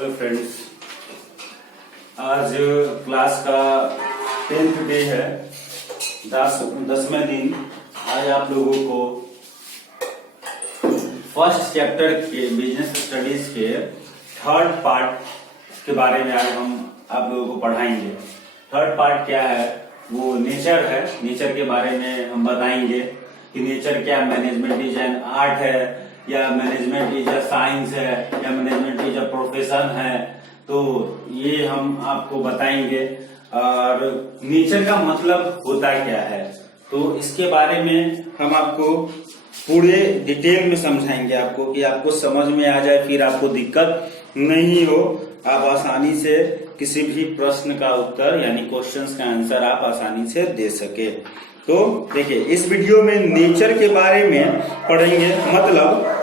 Hello friends, आज class का 10th day है, 10वें दिन। आज आप लोगों को फर्स्ट चैप्टर के बिजनेस स्टडीज के थर्ड पार्ट के बारे में आज हम आप लोगों को पढ़ाएंगे। थर्ड पार्ट क्या है? वो नेचर है। नेचर के बारे में हम बताएंगे कि नेचर क्या, मैनेजमेंट इज एन आर्ट है या मैनेजमेंट इज अ साइंस है या मैनेजमेंट इज अ प्रोफेशन है। तो ये हम आपको बताएंगे। और नेचर का मतलब होता क्या है, तो इसके बारे में हम आपको पूरे डिटेल में समझाएंगे आपको, कि आपको समझ में आ जाए, फिर आपको दिक्कत नहीं हो, आप आसानी से किसी भी प्रश्न का उत्तर यानी क्वेश्चंस का आंसर आप आसानी से दे सके। तो देखिए, इस वीडियो में नेचर के बारे में पढ़ेंगे। मतलब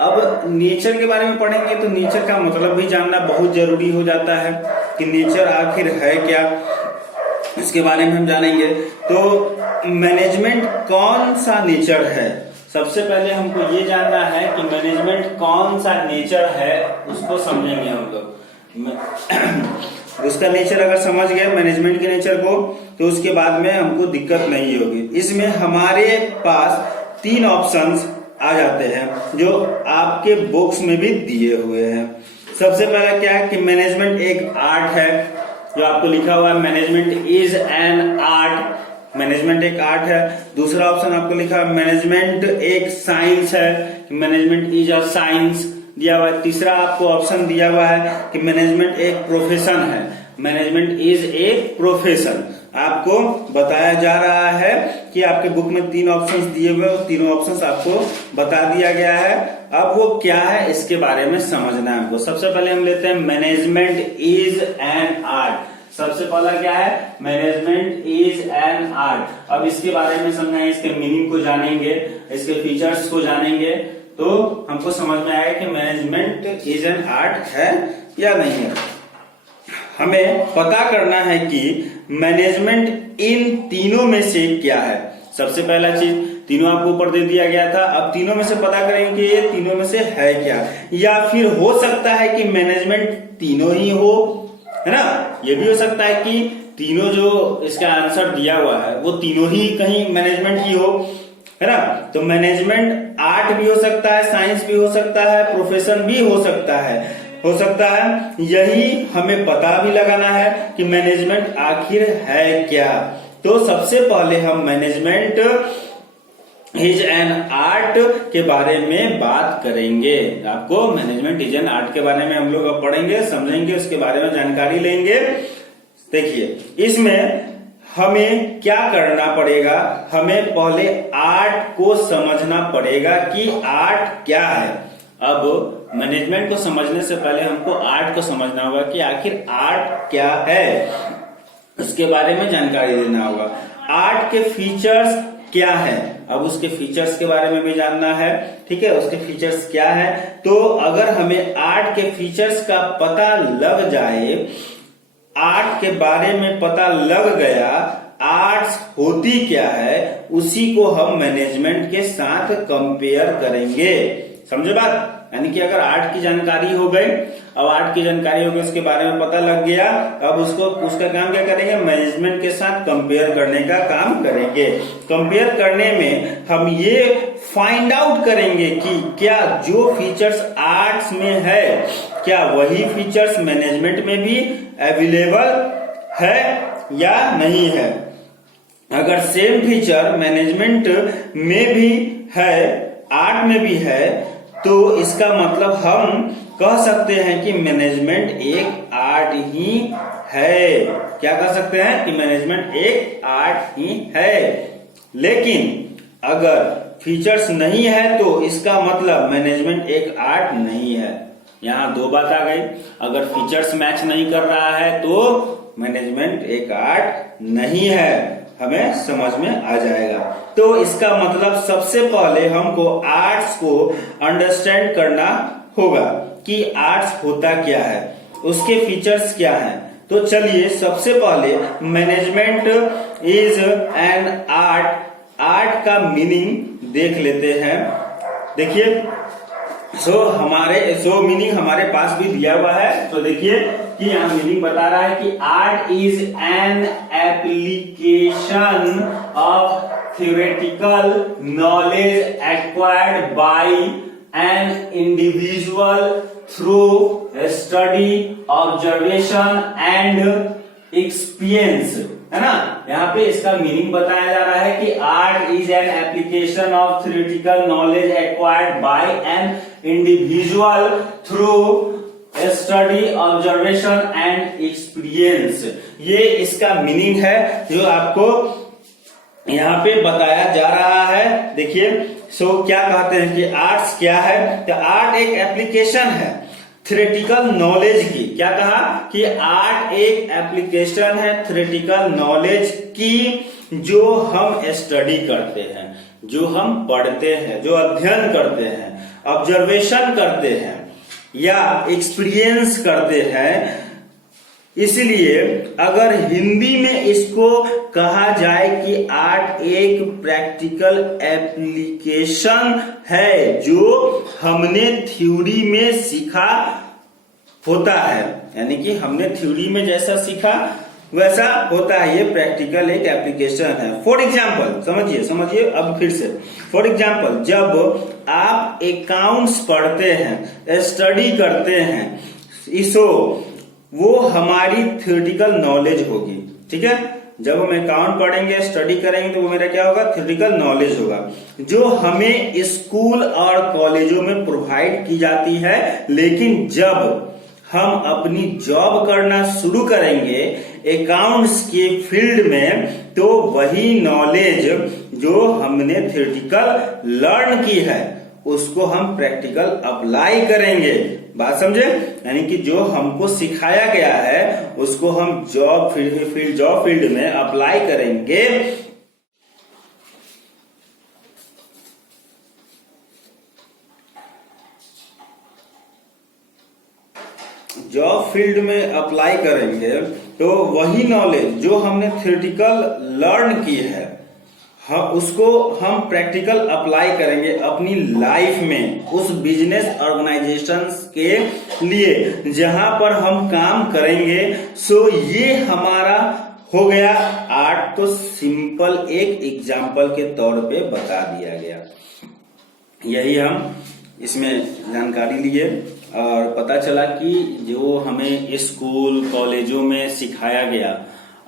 अब नेचर के बारे में पढ़ेंगे तो नेचर का मतलब भी जानना बहुत जरूरी हो जाता है कि नेचर आखिर है क्या, इसके बारे में हम जानेंगे। तो मैनेजमेंट कौन सा नेचर है, सबसे पहले हमको ये जानना है कि मैनेजमेंट कौन सा नेचर है, उसको समझेंगे हम लोग। उसका नेचर अगर समझ गए मैनेजमेंट के नेचर को, तो उसके बाद में हमको दिक्कत नहीं होगी। इसमें हमारे पास 3 ऑप्शंस आ जाते हैं जो आपके बुक्स में भी दिए हुए हैं। सबसे पहला क्या है कि मैनेजमेंट एक आर्ट है, जो आपको लिखा हुआ है management is an art. Management एक आर्ट है। दूसरा ऑप्शन आपको लिखा है मैनेजमेंट एक साइंस है, मैनेजमेंट इज अ साइंस दिया हुआ है। तीसरा आपको ऑप्शन दिया हुआ है कि मैनेजमेंट एक प्रोफेशन है, मैनेजमेंट इज ए प्रोफेशन। आपको बताया जा रहा है कि आपके बुक में 3 ऑप्शंस दिए हुए हैं, तीनों ऑप्शंस आपको बता दिया गया है। अब वो क्या है इसके बारे में समझना है हमको। सबसे पहले हम लेते हैं मैनेजमेंट इज एन आर्ट। सबसे पहला क्या है? Management is an art. अब इसके बारे में समझाएंगे, इसके मीनिंग को जानेंगे, इसके फीचर्स को जानेंगे, तो हमको समझ में आएगा कि मैनेजमेंट इज एन आर्ट है या नहीं है। हमें पता करना है कि मैनेजमेंट इन तीनों में से क्या है। सबसे पहला चीज, तीनों आपको ऊपर दे दिया गया था। अब तीनों में से पता करेंगे कि ये तीनों में से है क्या, या फिर हो सकता है कि मैनेजमेंट तीनों ही हो, है ना। ये भी हो सकता है कि तीनों जो इसका आंसर दिया हुआ है वो तीनों ही कहीं मैनेजमेंट ही हो, है ना। तो मैनेजमेंट आर्ट भी हो सकता है, साइंस भी हो सकता है, प्रोफेशन भी हो सकता है। यही हमें पता भी लगाना है कि मैनेजमेंट आखिर है क्या। तो सबसे पहले हम मैनेजमेंट इज एन आर्ट के बारे में बात करेंगे। आपको मैनेजमेंट इज एन आर्ट के बारे में हम लोग अब पढ़ेंगे, समझेंगे, उसके बारे में जानकारी लेंगे। देखिए, इसमें हमें क्या करना पड़ेगा, हमें पहले आर्ट को समझना पड़ेगा कि आर्ट क्या है। अब मैनेजमेंट को समझने से पहले हमको आर्ट को समझना होगा कि आखिर आर्ट क्या है, उसके बारे में जानकारी देना होगा। आर्ट के फीचर्स क्या है, अब उसके फीचर्स के बारे में भी जानना है। ठीक है, उसके फीचर्स क्या है। तो अगर हमें आर्ट के फीचर्स का पता लग जाए, आर्ट के बारे में पता लग गया, आर्ट्स होती क्या है, उसी को हम मैनेजमेंट के साथ कंपेयर करेंगे। समझे बात? यानी कि अगर आर्ट की जानकारी हो गई, अब आर्ट की जानकारी हो गई, उसके बारे में पता लग गया, अब उसका काम क्या करेंगे? मैनेजमेंट के साथ कंपेयर करने का काम करेंगे। कंपेयर करने में हम ये फाइंड आउट करेंगे कि क्या जो फीचर्स आर्ट्स में है, क्या वही फीचर्स मैनेजमेंट में भी अवेलेबल है या नहीं है। अगर सेम फीचर मैनेजमेंट में भी है, आर्ट में भी है, तो इसका मतलब हम कह सकते हैं कि मैनेजमेंट एक आर्ट ही है। क्या कह सकते हैं? कि मैनेजमेंट एक आर्ट ही है। लेकिन अगर फीचर्स नहीं है तो इसका मतलब मैनेजमेंट एक आर्ट नहीं है। यहाँ 2 बात आ गई। अगर फीचर्स मैच नहीं कर रहा है तो मैनेजमेंट एक आर्ट नहीं है, हमें समझ में आ जाएगा। तो इसका मतलब सबसे पहले हमको आर्ट्स को अंडरस्टैंड करना होगा कि आर्ट्स होता क्या है, उसके फीचर्स क्या हैं। तो चलिए, सबसे पहले management is an art, art का मीनिंग देख लेते हैं। देखिए, मीनिंग हमारे पास भी दिया हुआ है। तो देखिए कि यहाँ मीनिंग बता रहा है कि art is an application of theoretical knowledge acquired by an individual through study, observation and experience, है ना। यहाँ पे इसका मीनिंग बताया जा रहा है कि art is an application of theoretical knowledge acquired by an individual through study, observation and experience. ये इसका मीनिंग है जो आपको यहाँ पे बताया जा रहा है। देखिए क्या कहते हैं कि आर्ट्स क्या है, तो आर्ट एक एप्लीकेशन है थ्योरेटिकल नॉलेज की। क्या कहा कि आर्ट एक एप्लीकेशन है थ्योरेटिकल नॉलेज की, जो हम स्टडी करते हैं, जो हम पढ़ते हैं, जो अध्ययन करते हैं, ऑब्जर्वेशन करते हैं या एक्सपीरियंस करते हैं। इसलिए अगर हिंदी में इसको कहा जाए कि आर्ट एक प्रैक्टिकल एप्लीकेशन है जो हमने थ्योरी में सीखा होता है, यानी कि हमने थ्योरी में जैसा सीखा वैसा होता है, ये प्रैक्टिकल एक एप्लीकेशन है। फॉर एग्जाम्पल समझिए अब फिर से। फॉर एग्जाम्पल जब आप अकाउंट्स पढ़ते हैं, स्टडी करते हैं, इसो वो हमारी थ्योरेटिकल नॉलेज होगी। ठीक है, जब हम अकाउंट पढ़ेंगे, स्टडी करेंगे, तो वो मेरा क्या होगा, थ्योरेटिकल नॉलेज होगा, जो हमें स्कूल और कॉलेजों में प्रोवाइड की जाती है। लेकिन जब हम अपनी जॉब करना शुरू करेंगे अकाउंट्स के फील्ड में, तो वही नॉलेज जो हमने थ्योरेटिकल लर्न की है उसको हम प्रैक्टिकल अप्लाई करेंगे। बात समझे, यानी कि जो हमको सिखाया गया है उसको हम जॉब फील्ड में अप्लाई करेंगे। जॉब फील्ड में अप्लाई करेंगे तो वही नॉलेज जो हमने थ्योरेटिकल लर्न की है उसको हम प्रैक्टिकल अप्लाई करेंगे अपनी लाइफ में, उस बिजनेस ऑर्गेनाइजेशन के लिए जहां पर हम काम करेंगे। सो ये हमारा हो गया आर्ट। तो सिंपल एक एग्जाम्पल के तौर पे बता दिया गया, यही हम इसमें जानकारी लिए और पता चला कि जो हमें स्कूल कॉलेजों में सिखाया गया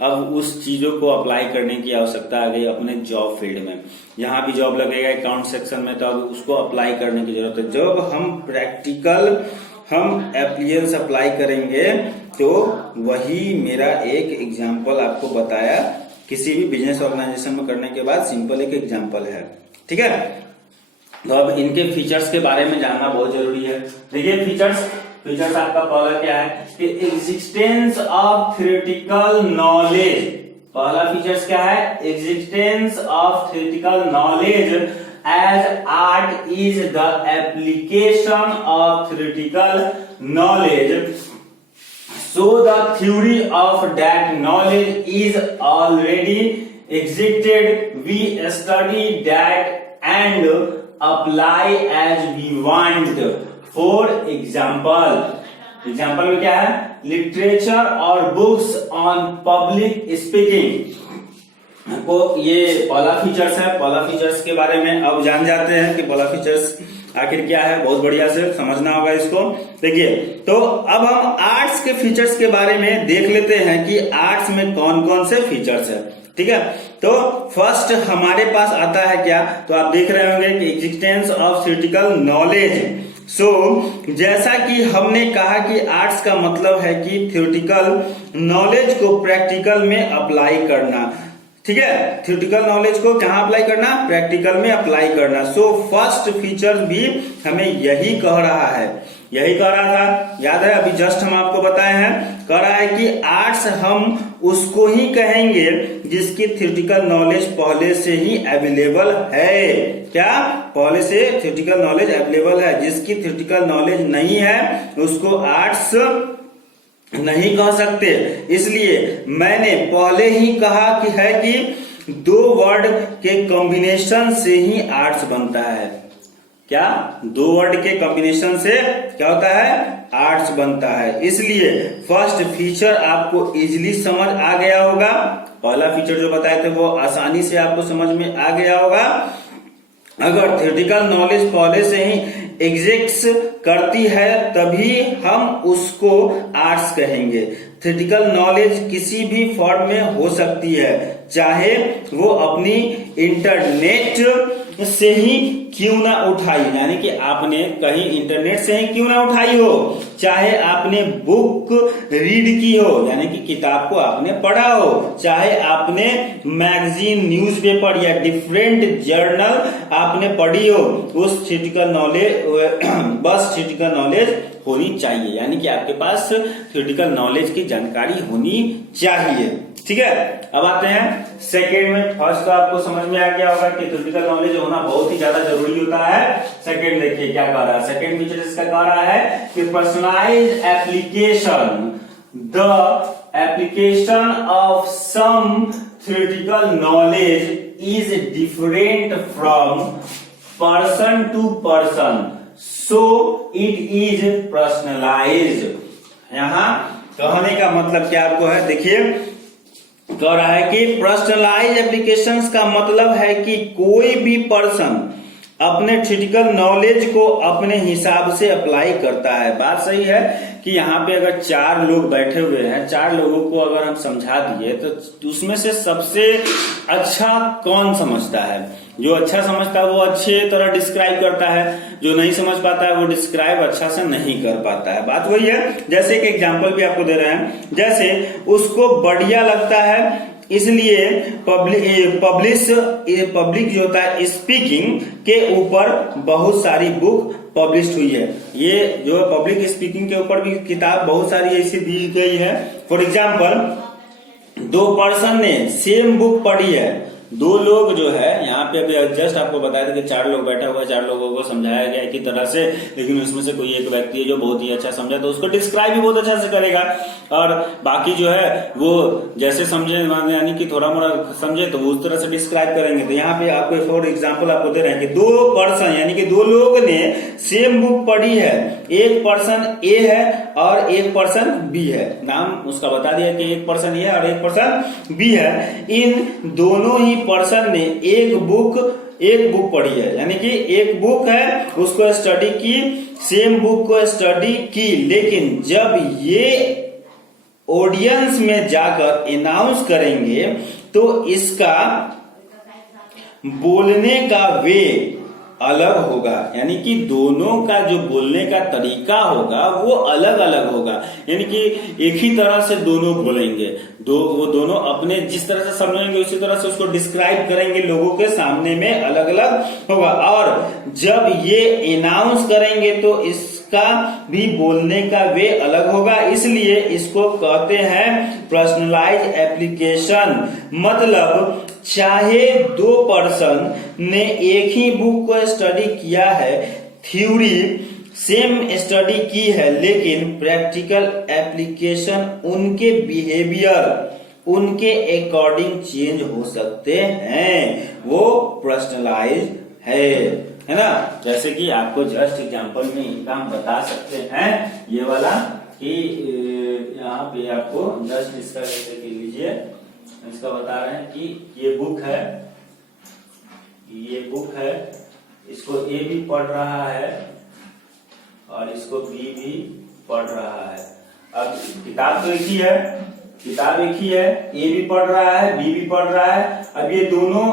अब उस चीजों को अप्लाई करने की आवश्यकता आ गई अपने जॉब फील्ड में। जहां भी जॉब लगेगा अकाउंट सेक्शन में, तो अब उसको अप्लाई करने की जरूरत है। जब हम प्रैक्टिकल एप्लीकेशन अप्लाई करेंगे तो वही मेरा एक एग्जाम्पल आपको बताया, किसी भी बिजनेस ऑर्गेनाइजेशन में करने के बाद सिंपल एक एग्जाम्पल है। ठीक है, तो अब इनके फीचर्स के बारे में जानना बहुत जरूरी है। देखिए फीचर्स आपका पहला क्या है कि एग्जिस्टेंस ऑफ थ्योरेटिकल नॉलेज। पहला फीचर्स क्या है, existence of theoretical knowledge as art is the application of theoretical knowledge, so the theory of that knowledge is already existed, we study that and apply as we want. For example में क्या है, literature और books on public speaking. आपको ये पहला features है, पहला features के बारे में अब जान जाते हैं कि पहला फीचर्स आखिर क्या है। बहुत बढ़िया से समझना होगा इसको। देखिए तो अब हम आर्ट्स के फीचर्स के बारे में देख लेते हैं कि आर्ट्स में कौन कौन से फीचर्स है। ठीक है, तो फर्स्ट हमारे पास आता है क्या, तो आप देख रहे होंगे कि एग्जिस्टेंस ऑफ थ्योरेटिकल नॉलेज। जैसा कि हमने कहा कि आर्ट्स का मतलब है कि थ्योरेटिकल नॉलेज को प्रैक्टिकल में अप्लाई करना। ठीक है, थ्योरेटिकल नॉलेज को कहाँ अप्लाई करना, प्रैक्टिकल में अप्लाई करना। फर्स्ट फीचर भी हमें यही कह रहा है, यही कह रहा था, याद है अभी जस्ट हम आपको बताए हैं। कह रहा है कि आर्ट्स हम उसको ही कहेंगे जिसकी थ्योरेटिकल नॉलेज पहले से ही अवेलेबल है। क्या, पहले से थ्योरेटिकल नॉलेज अवेलेबल है। जिसकी थ्योरेटिकल नॉलेज नहीं है उसको आर्ट्स नहीं कह सकते। इसलिए मैंने पहले ही कहा कि है कि दो वर्ड के कॉम्बिनेशन से ही आर्ट्स बनता है। क्या, 2 वर्ड के कॉम्बिनेशन से क्या होता है, आर्ट्स बनता है। इसलिए फर्स्ट फीचर आपको इजीली समझ आ गया होगा। पहला फीचर जो बताए थे वो आसानी से आपको समझ में आ गया होगा। अगर थ्योरेटिकल नॉलेज पहले से ही एग्जिस्ट करती है तभी हम उसको आर्ट्स कहेंगे। थ्योरेटिकल नॉलेज किसी भी फॉर्म में हो सकती है, चाहे वो अपनी इंटरनेट से ही क्यों ना उठाई, यानी कि आपने कहीं इंटरनेट से ही क्यों ना उठाई हो, चाहे आपने बुक रीड की हो, यानी कि किताब को आपने पढ़ा हो, चाहे आपने मैगजीन, न्यूज़पेपर या डिफरेंट जर्नल आपने पढ़ी हो, उस थ्योरेटिकल नॉलेज बस थ्योरेटिकल नॉलेज होनी चाहिए, यानी कि आपके पास थ्योरेटिकल नॉलेज की जानकारी होनी चाहिए। ठीक है, अब आते हैं सेकेंड में। फर्स्ट तो आपको समझ में आ गया होगा कि थ्योरेटिकल नॉलेज होना बहुत ही ज्यादा जरूरी होता है। सेकेंड देखिए क्या कह रहा है, सेकेंड फीचर इसका कह रहा है कि personalised application, the application of some theoretical knowledge is different from person to person, so it is personalised. यहां कहने का मतलब क्या आपको है, देखिए कह रहा है कि पर्सनलाइज एप्लीकेशंस का मतलब है कि कोई भी पर्सन अपने थ्योरेटिकल नॉलेज को अपने हिसाब से अप्लाई करता है। बात सही है कि यहाँ पे अगर 4 लोग बैठे हुए हैं, 4 लोगों को अगर हम समझा दिए तो उसमें से सबसे अच्छा कौन समझता है, जो अच्छा समझता है वो अच्छे तरह डिस्क्राइब करता है, जो नहीं समझ पाता है वो डिस्क्राइब अच्छा से नहीं कर पाता है। बात वही है, जैसे एक एग्जांपल भी आपको दे रहे हैं, जैसे उसको बढ़िया लगता है इसलिए पब्लिक जो होता है स्पीकिंग के ऊपर बहुत सारी बुक पब्लिश हुई है। ये जो पब्लिक स्पीकिंग के ऊपर भी किताब बहुत सारी ऐसी दी गई है। फॉर एग्जाम्पल 2 पर्सन ने सेम बुक पढ़ी है, 2 लोग जो है यहाँ पे अभी जस्ट आपको बताया था कि 4 लोग बैठा हुआ है, 4 लोगों को समझाया गया एक ही तरह से, लेकिन उसमें से कोई एक व्यक्ति है जो बहुत ही अच्छा समझा तो उसको डिस्क्राइब भी बहुत अच्छा से करेगा, और बाकी जो है वो जैसे समझे यानी कि थोड़ा मोड़ा समझे तो उस तरह से डिस्क्राइब करेंगे। तो यहाँ पे आपको फॉर एग्जाम्पल आपको दे रहे हैं कि 2 पर्सन यानी कि 2 लोग ने सेम बुक पढ़ी है, एक पर्सन ए है और एक पर्सन बी है, नाम उसका बता दिया कि एक पर्सन ए है और एक पर्सन बी है। इन दोनों ही पर्सन ने एक बुक पढ़ी है, यानी कि एक बुक है उसको स्टडी की, सेम बुक को स्टडी की, लेकिन जब ये ऑडियंस में जाकर अनाउंस करेंगे तो इसका बोलने का वे अलग होगा, यानी कि दोनों का जो बोलने का तरीका होगा वो अलग अलग होगा, यानी कि एक ही तरह से दोनों बोलेंगे, वो दोनों अपने जिस तरह से समझेंगे उसी तरह से उसको डिस्क्राइब करेंगे, लोगों के सामने में अलग अलग होगा। और जब ये अनाउंस करेंगे तो इसका भी बोलने का वे अलग होगा, इसलिए इसको कहते हैं पर्सनलाइज्ड एप्लीकेशन। मतलब चाहे 2 पर्सन ने एक ही बुक को स्टडी किया है, थ्योरी सेम स्टडी की है, लेकिन प्रैक्टिकल एप्लीकेशन उनके बिहेवियर उनके अकॉर्डिंग चेंज हो सकते हैं, वो पर्सनलाइज है ना। जैसे कि आपको जस्ट एग्जांपल में इनका हम बता सकते हैं ये वाला कि यहाँ पे आपको जस्ट इसका जैसे कि लीजिए, इसका बता रहे हैं कि ये बुक है, इसको ए भी पढ़ रहा है और इसको बी भी पढ़ रहा है। अब किताब तो एक ही है, ए भी पढ़ रहा है, बी भी पढ़ रहा है। अब ये दोनों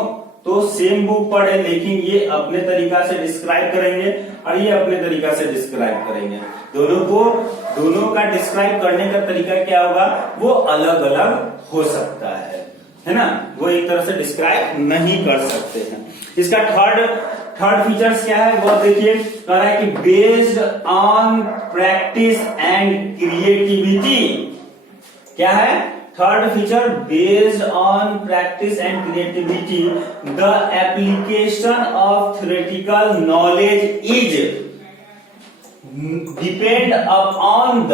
तो सेम बुक पढ़े, लेकिन ये अपने तरीका से डिस्क्राइब करेंगे और ये अपने तरीका से डिस्क्राइब करेंगे। दोनों का डिस्क्राइब करने का तरीका क्या होगा, वो अलग अलग हो सकता है ना, वो एक तरह से डिस्क्राइब नहीं कर सकते हैं। इसका थर्ड फीचर्स क्या है वो देखिए, कह रहा है कि based on practice and creativity. क्या है third feature, based on practice and creativity the application of theoretical knowledge is depend upon the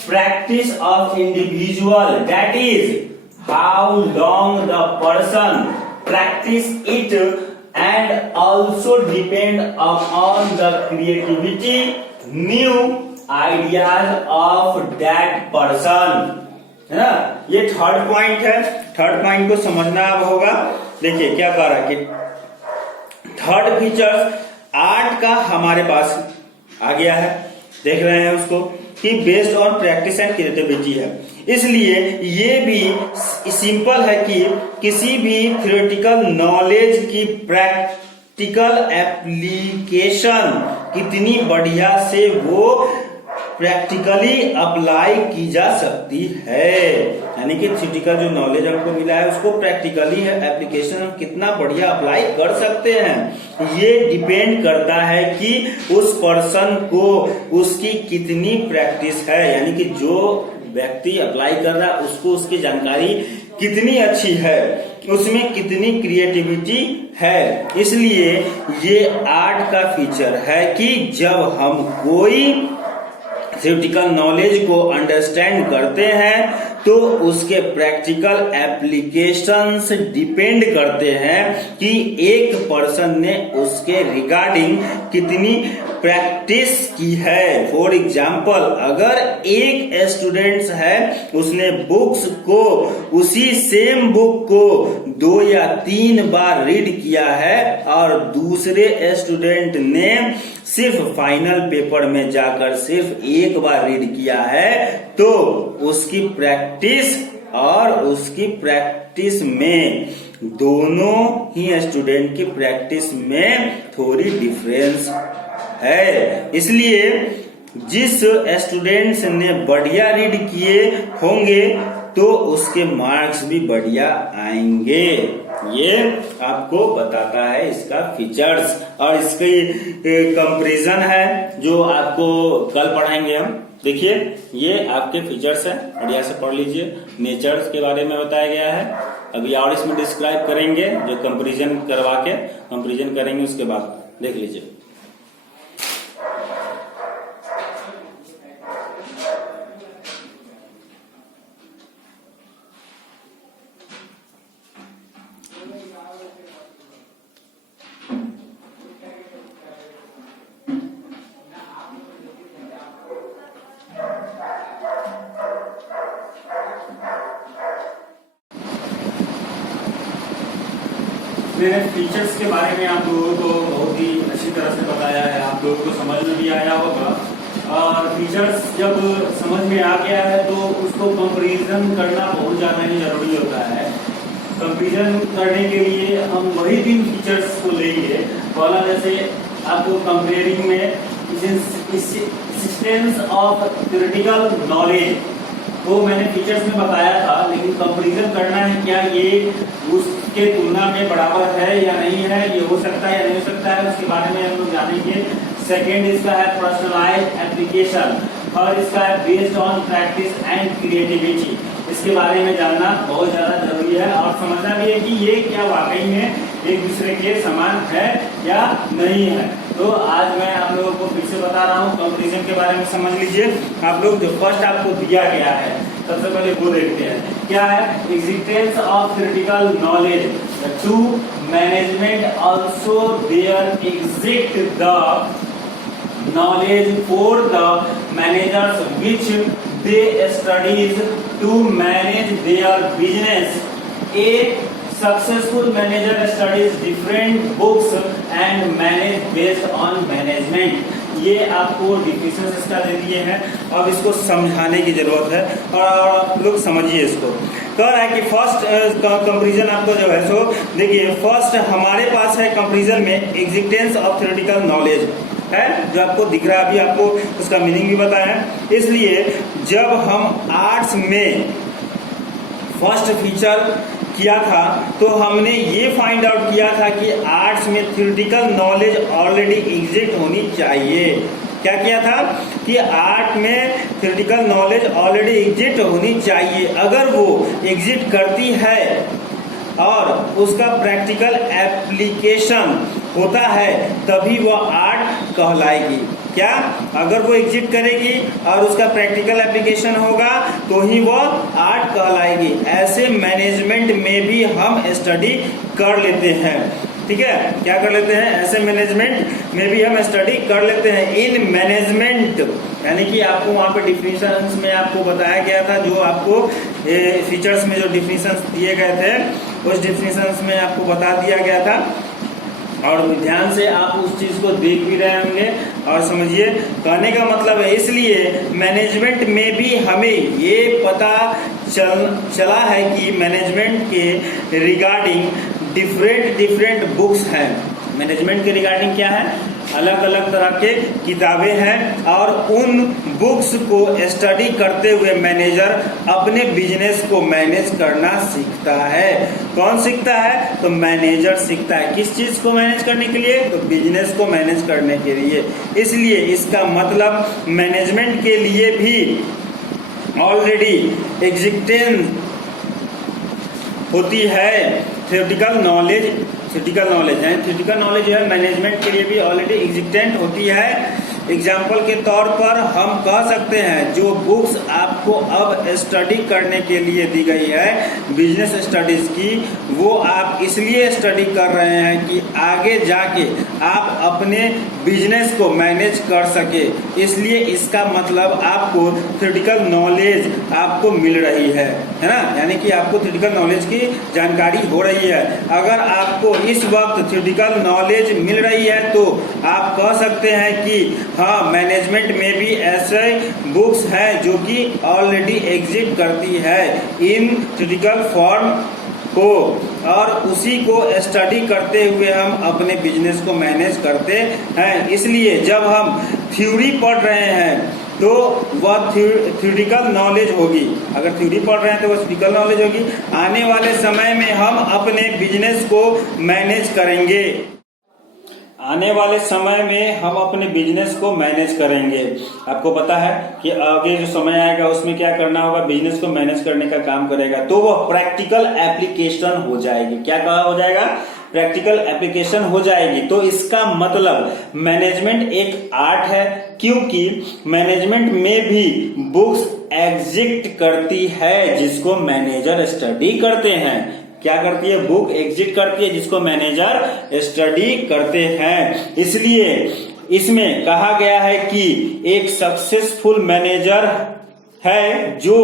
practice of individual, that is how long the person practice it and also depend upon the creativity, new ideas of that person, है ना। ये third point है। Third point को समझना अब होगा। देखिए क्या कह रहा है कि थर्ड फीचर आर्ट का हमारे पास आ गया है, देख रहे हैं उसको कि based on practice and creativity है। इसलिए ये भी सिंपल है कि किसी भी थ्योरेटिकल नॉलेज की प्रैक्टिकल एप्लीकेशन कितनी बढ़िया से वो प्रैक्टिकली अप्लाई की जा सकती है, यानी कि थ्योरेटिकल जो नॉलेज हमको मिला है उसको प्रैक्टिकली एप्लीकेशन हम कितना बढ़िया अप्लाई कर सकते हैं। ये डिपेंड करता है कि उस पर्सन को उसकी कितनी प्रैक्टिस है, यानी कि जो व्यक्ति अप्लाई कर रहा है उसको उसकी जानकारी कितनी अच्छी है, उसमें कितनी क्रिएटिविटी है। इसलिए ये आर्ट का फीचर है कि जब हम कोई थ्योरेटिकल नॉलेज को अंडरस्टैंड करते हैं तो उसके प्रैक्टिकल एप्लीकेशंस डिपेंड करते हैं कि एक पर्सन ने उसके रिगार्डिंग कितनी प्रैक्टिस की है। फॉर एग्जाम्पल, अगर एक स्टूडेंट है उसने बुक्स को उसी सेम बुक को 2 या 3 बार रीड किया है और दूसरे स्टूडेंट ने सिर्फ फाइनल पेपर में जाकर सिर्फ 1 बार रीड किया है, तो उसकी प्रैक्टिस और उसकी प्रैक्टिस में दोनों ही स्टूडेंट की प्रैक्टिस में थोड़ी डिफरेंस है। इसलिए जिस स्टूडेंट्स ने बढ़िया रीड किए होंगे तो उसके मार्क्स भी बढ़िया आएंगे। ये आपको बताता है इसका फीचर्स, और इसकी कंपैरिजन है जो आपको कल पढ़ाएंगे हम। देखिए ये आपके फीचर्स हैं, बढ़िया से पढ़ लीजिए। नेचर्स के बारे में बताया गया है, अभी और इसमें डिस्क्राइब करेंगे, जो कंपैरिजन करवा के कंपैरिजन करेंगे उसके बाद देख लीजिए। मैंने फीचर्स के बारे में आप लोगों को बहुत ही अच्छी तरह से बताया है, आप लोगों को समझ में भी आया होगा। और फीचर्स जब समझ में आ गया है तो उसको कंपैरिजन करना बहुत ज़्यादा ही जरूरी होता है। कंपैरिजन करने के लिए हम वही 3 फीचर्स को लेंगे। पहला, जैसे आपको कंपेयरिंग में एक्सिस्टेंस ऑफ थ्योरेटिकल नॉलेज, वो मैंने फीचर्स में बताया था, लेकिन कंपैरिजन करना है क्या ये उसके तुलना में बराबर है या नहीं है, ये हो सकता है या नहीं हो सकता है, उसके बारे में हम लोग जानेंगे। सेकेंड इसका है पर्सनलाइज्ड एप्लीकेशन, और इसका है based on practice and creativity. इसके बारे में जानना बहुत ज्यादा जरूरी है और समझना भी है कि ये क्या वाकई में एक दूसरे के समान है या नहीं है। तो आज मैं आप लोगों को फिर से बता रहा हूँ, कंपैरिजन के बारे में समझ लीजिए। आप लोग जो फर्स्ट आपको दिया गया है सबसे पहले वो देखते हैं, क्या है existence of theoretical knowledge to management also there exist the knowledge for the managers which they studies to manage their business. A successful manager studies different books and manage based on management. ये आपको definition इसका दे दिए हैं, अब इसको समझाने की जरूरत है और आप लोग समझिए इसको। कह रहा है कि फर्स्ट कंपैरिजन आपको जो है सो देखिए, फर्स्ट हमारे पास है कंपैरिजन में एग्जिस्टेंस ऑफ थ्योरेटिकल नॉलेज है, जो आपको दिख रहा है, अभी आपको उसका मीनिंग भी बताया है। इसलिए जब हम आर्ट्स में फर्स्ट फीचर किया था तो हमने ये फाइंड आउट किया था कि आर्ट्स में थ्योरेटिकल नॉलेज ऑलरेडी एग्जिस्ट होनी चाहिए। क्या किया था कि आर्ट में थ्योरेटिकल नॉलेज ऑलरेडी एग्जिस्ट होनी चाहिए। अगर वो एग्जिस्ट करती है और उसका प्रैक्टिकल एप्लीकेशन होता है तभी वह आर्ट कहलाएगी। क्या? अगर वो एग्जिट करेगी और उसका प्रैक्टिकल एप्लीकेशन होगा तो ही वो आर्ट कहलाएगी। ऐसे मैनेजमेंट में भी हम स्टडी कर लेते हैं। ठीक है, क्या कर लेते हैं, ऐसे मैनेजमेंट में भी हम स्टडी कर लेते हैं। इन मैनेजमेंट यानी कि आपको वहां पे डिफिनेशंस में आपको बताया गया था, जो आपको फीचर्स में जो डिफिनेशंस दिए गए थे उस डिफिनेशंस में आपको बता दिया गया था, और ध्यान से आप उस चीज को देख भी रहे होंगे और समझिए। कहने का मतलब है, इसलिए मैनेजमेंट में भी हमें ये पता चला है कि मैनेजमेंट के रिगार्डिंग डिफरेंट बुक्स हैं। मैनेजमेंट के रिगार्डिंग क्या है, अलग अलग तरह के किताबें हैं, और उन बुक्स को स्टडी करते हुए मैनेजर अपने बिजनेस को मैनेज करना सीखता है। कौन सीखता है, तो मैनेजर सीखता है। किस चीज को मैनेज करने के लिए, तो बिजनेस को मैनेज करने के लिए। इसलिए इसका मतलब मैनेजमेंट के लिए भी ऑलरेडी एग्जिस्टेंस होती है थ्योरेटिकल नॉलेज जो है मैनेजमेंट के लिए भी ऑलरेडी एग्जिस्टेंट होती है। एग्जाम्पल के तौर पर हम कह सकते हैं, जो बुक्स आपको अब स्टडी करने के लिए दी गई है बिजनेस स्टडीज की, वो आप इसलिए स्टडी कर रहे हैं कि आगे जाके आप अपने बिजनेस को मैनेज कर सके। इसलिए इसका मतलब आपको थ्योरेटिकल नॉलेज आपको मिल रही है ना, यानी कि आपको थ्योरेटिकल नॉलेज की जानकारी हो रही है। अगर आपको इस वक्त थ्योरेटिकल नॉलेज मिल रही है तो आप कह सकते हैं कि हाँ, मैनेजमेंट में भी ऐसे बुक्स हैं जो कि ऑलरेडी एग्जिस्ट करती है इन थ्योरेटिकल फॉर्म को, और उसी को स्टडी करते हुए हम अपने बिजनेस को मैनेज करते हैं। इसलिए जब हम थ्योरी पढ़ रहे हैं तो वह थ्योरेटिकल नॉलेज होगी। अगर थ्योरी पढ़ रहे हैं तो वह थ्योरेटिकल नॉलेज होगी। आने वाले समय में हम अपने बिजनेस को मैनेज करेंगे। आने वाले समय में हम अपने बिजनेस को मैनेज करेंगे। आपको पता है कि आगे जो समय आएगा उसमें क्या करना होगा, बिजनेस को मैनेज करने का काम करेगा, तो वह प्रैक्टिकल एप्लीकेशन हो जाएगी। क्या कहा हो जाएगा, प्रैक्टिकल एप्लीकेशन हो जाएगी। तो इसका मतलब मैनेजमेंट एक आर्ट है, क्योंकि मैनेजमेंट में भी बुक्स एग्जिस्ट करती है जिसको मैनेजर स्टडी करते हैं। क्या करती है, बुक एग्जिस्ट करती है जिसको मैनेजर स्टडी करते हैं। इसलिए इसमें कहा गया है कि एक सक्सेसफुल मैनेजर है जो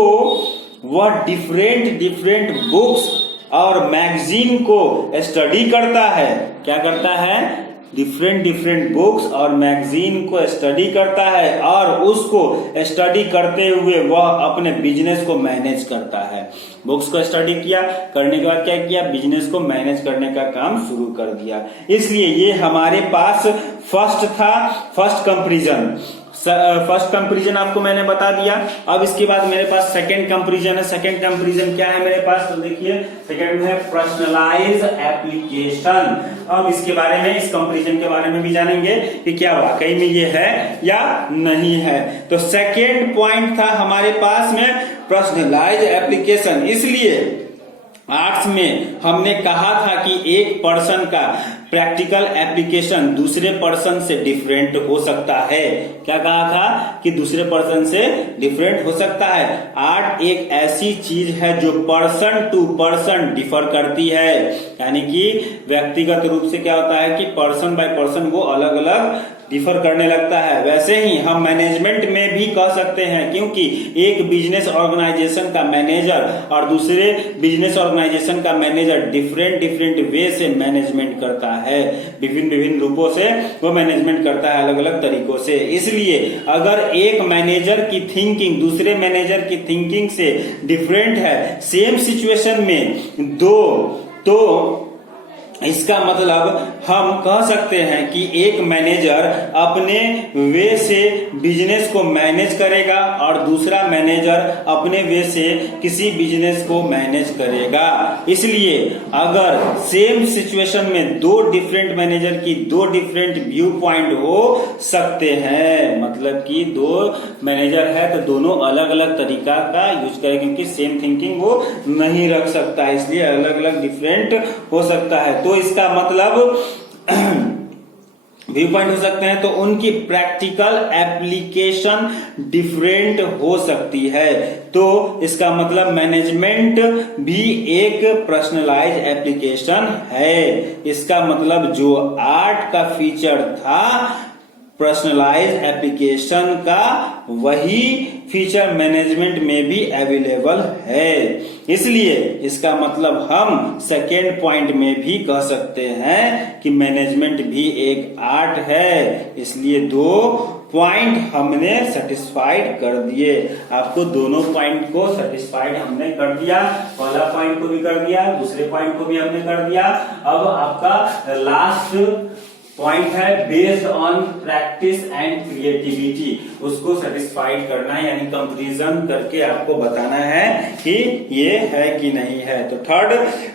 वह डिफरेंट बुक्स और मैगजीन को स्टडी करता है। क्या करता है, डिफरेंट बुक्स और मैगजीन को स्टडी करता है, और उसको स्टडी करते हुए वह अपने बिजनेस को मैनेज करता है। बुक्स को स्टडी किया, करने के बाद क्या किया, बिजनेस को मैनेज करने का काम शुरू कर दिया। इसलिए ये हमारे पास फर्स्ट कंपैरिजन आपको मैंने बता दिया। अब इसके बाद मेरे पास सेकंड कंपैरिजन है। सेकंड कंपैरिजन क्या है मेरे पास, तो देखिए सेकंड है पर्सनलाइज एप्लीकेशन। अब इसके बारे में, इस कंपैरिजन के बारे में भी जानेंगे कि क्या वाकई में ये है या नहीं है। तो सेकंड पॉइंट था हमारे पास में पर्सनलाइज एप्लीकेशन। इसलिए आर्ट्स में हमने कहा था कि एक पर्सन का प्रैक्टिकल एप्लीकेशन दूसरे पर्सन से डिफरेंट हो सकता है। क्या कहा था कि दूसरे पर्सन से डिफरेंट हो सकता है। आर्ट एक ऐसी चीज है जो पर्सन टू पर्सन डिफर करती है, यानी कि व्यक्तिगत रूप से क्या होता है कि पर्सन बाय पर्सन वो अलग अलग डिफर करने लगता है। वैसे ही हम मैनेजमेंट में भी कह सकते हैं, क्योंकि एक बिजनेस ऑर्गेनाइजेशन का मैनेजर और दूसरे बिजनेस ऑर्गेनाइजेशन का मैनेजर डिफरेंट वे से मैनेजमेंट करता है, विभिन्न रूपों से वो मैनेजमेंट करता है, अलग अलग तरीकों से। इसलिए अगर एक मैनेजर की थिंकिंग दूसरे मैनेजर की थिंकिंग से डिफरेंट है सेम सिचुएशन में तो इसका मतलब हम कह सकते हैं कि एक मैनेजर अपने वे से बिजनेस को मैनेज करेगा और दूसरा मैनेजर अपने वे से किसी बिजनेस को मैनेज करेगा। इसलिए अगर सेम सिचुएशन में दो डिफरेंट मैनेजर की दो डिफरेंट व्यू पॉइंट हो सकते हैं, मतलब कि दो मैनेजर है तो दोनों अलग अलग तरीका का यूज करें, क्योंकि सेम थिंकिंग वो नहीं रख सकता, इसलिए अलग अलग डिफरेंट हो सकता है। तो इसका मतलब व्यू पॉइंट हो सकते हैं, तो उनकी प्रैक्टिकल एप्लीकेशन डिफरेंट हो सकती है। तो इसका मतलब मैनेजमेंट भी एक पर्सनलाइज एप्लीकेशन है। इसका मतलब जो आर्ट का फीचर था पर्सनलाइज एप्लीकेशन का, वही फीचर मैनेजमेंट में भी अवेलेबल है। इसलिए इसका मतलब हम सेकेंड पॉइंट में भी कह सकते हैं कि मैनेजमेंट भी एक आर्ट है। इसलिए 2 पॉइंट हमने सेटिस्फाइड कर दिए। आपको दोनों पॉइंट को सेटिस्फाइड हमने कर दिया, पहला पॉइंट को भी कर दिया, दूसरे पॉइंट को भी हमने कर दिया। अब आपका लास्ट पॉइंट है based on practice and creativity, उसको सेटिस्फाइड करना है, यानी कंपैरिजन करके आपको बताना है कि ये है कि नहीं है। तो थर्ड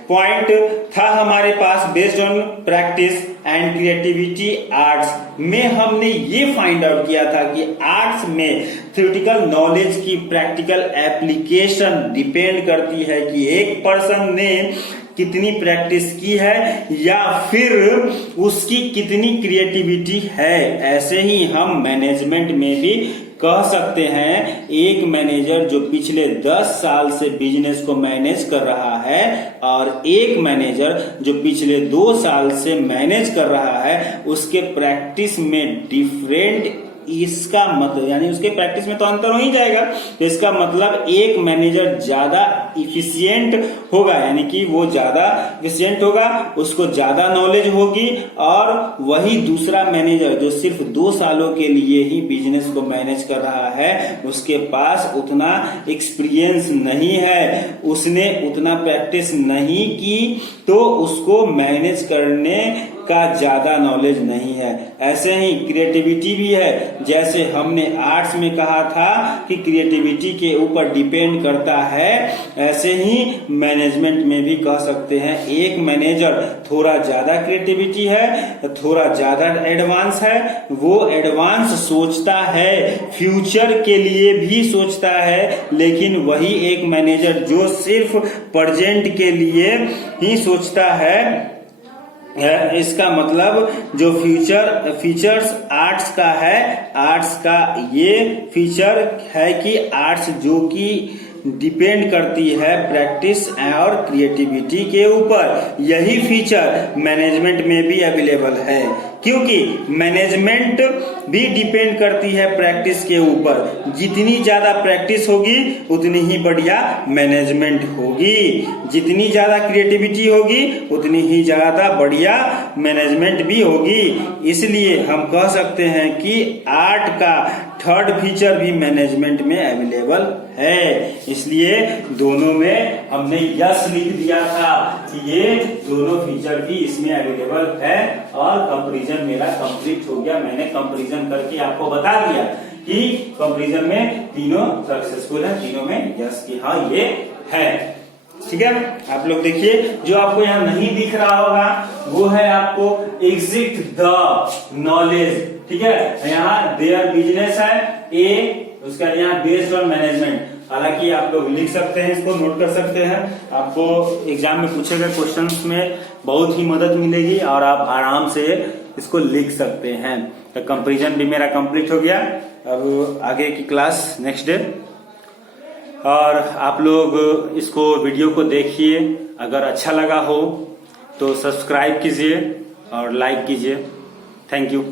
पॉइंट था हमारे पास based on practice and creativity arts में हमने ये फाइंड आउट किया था कि आर्ट्स में थ्योरेटिकल नॉलेज की प्रैक्टिकल एप्लीकेशन डिपेंड करती है कि एक पर्सन ने कितनी प्रैक्टिस की है या फिर उसकी कितनी क्रिएटिविटी है। ऐसे ही हम मैनेजमेंट में भी कह सकते हैं, एक मैनेजर जो पिछले 10 साल से बिजनेस को मैनेज कर रहा है और एक मैनेजर जो पिछले 2 साल से मैनेज कर रहा है, उसके प्रैक्टिस में डिफरेंट, इसका मतलब यानी उसके प्रैक्टिस में तो अंतर हो ही जाएगा। तो इसका मतलब एक मैनेजर ज्यादा इफिशिएंट होगा, यानी कि वो ज्यादा इफिशिएंट होगा, उसको ज्यादा नॉलेज होगी, और वही दूसरा मैनेजर जो सिर्फ 2 सालों के लिए ही बिजनेस को मैनेज कर रहा है, उसके पास उतना एक्सपीरियंस नहीं है, उसने उतना प्रैक्टिस नहीं की, तो उसको मैनेज करने का ज्यादा नॉलेज नहीं है। ऐसे ही क्रिएटिविटी भी है, जैसे हमने आर्ट्स में कहा था कि क्रिएटिविटी के ऊपर डिपेंड करता है, ऐसे ही मैनेजमेंट में भी कह सकते हैं एक मैनेजर थोड़ा ज्यादा क्रिएटिविटी है, थोड़ा ज्यादा एडवांस है, वो एडवांस सोचता है, फ्यूचर के लिए भी सोचता है, लेकिन वही एक मैनेजर जो सिर्फ प्रेजेंट के लिए ही सोचता है, इसका मतलब जो फीचर्स आर्ट्स का है, आर्ट्स का ये फीचर है कि आर्ट्स जो कि डिपेंड करती है प्रैक्टिस और क्रिएटिविटी के ऊपर, यही फीचर मैनेजमेंट में भी अवेलेबल है, क्योंकि मैनेजमेंट भी डिपेंड करती है प्रैक्टिस के ऊपर। जितनी ज्यादा प्रैक्टिस होगी उतनी ही बढ़िया मैनेजमेंट होगी, जितनी ज्यादा क्रिएटिविटी होगी उतनी ही ज्यादा बढ़िया मैनेजमेंट भी होगी। इसलिए हम कह सकते हैं कि आर्ट का थर्ड फीचर भी मैनेजमेंट में अवेलेबल है। इसलिए दोनों में हमने यस लिख दिया था कि ये दोनों फीचर भी इसमें अवेलेबल है, और कंपैरिजन मेरा कंप्लीट हो गया। मैंने कंपैरिजन करके आपको बता दिया कि कंपैरिजन में तीनों सक्सेसफुल है, तीनों में यस की हाँ ये है। ठीक है, आप लोग देखिए, जो आपको यहाँ नहीं दिख रहा होगा वो है आपको एग्जिट द नॉलेज। ठीक है, यहाँ देयर बिजनेस है ए, उसका यहाँ बेस्ड ऑन मैनेजमेंट। हालांकि आप लोग लिख सकते हैं, इसको नोट कर सकते हैं, आपको एग्जाम में पूछे गए क्वेश्चंस में बहुत ही मदद मिलेगी और आप आराम से इसको लिख सकते हैं। तो कंपैरिजन भी मेरा कंप्लीट हो गया। अब आगे की क्लास नेक्स्ट डे, और आप लोग इसको वीडियो को देखिए, अगर अच्छा लगा हो तो सब्सक्राइब कीजिए और लाइक कीजिए। Thank you.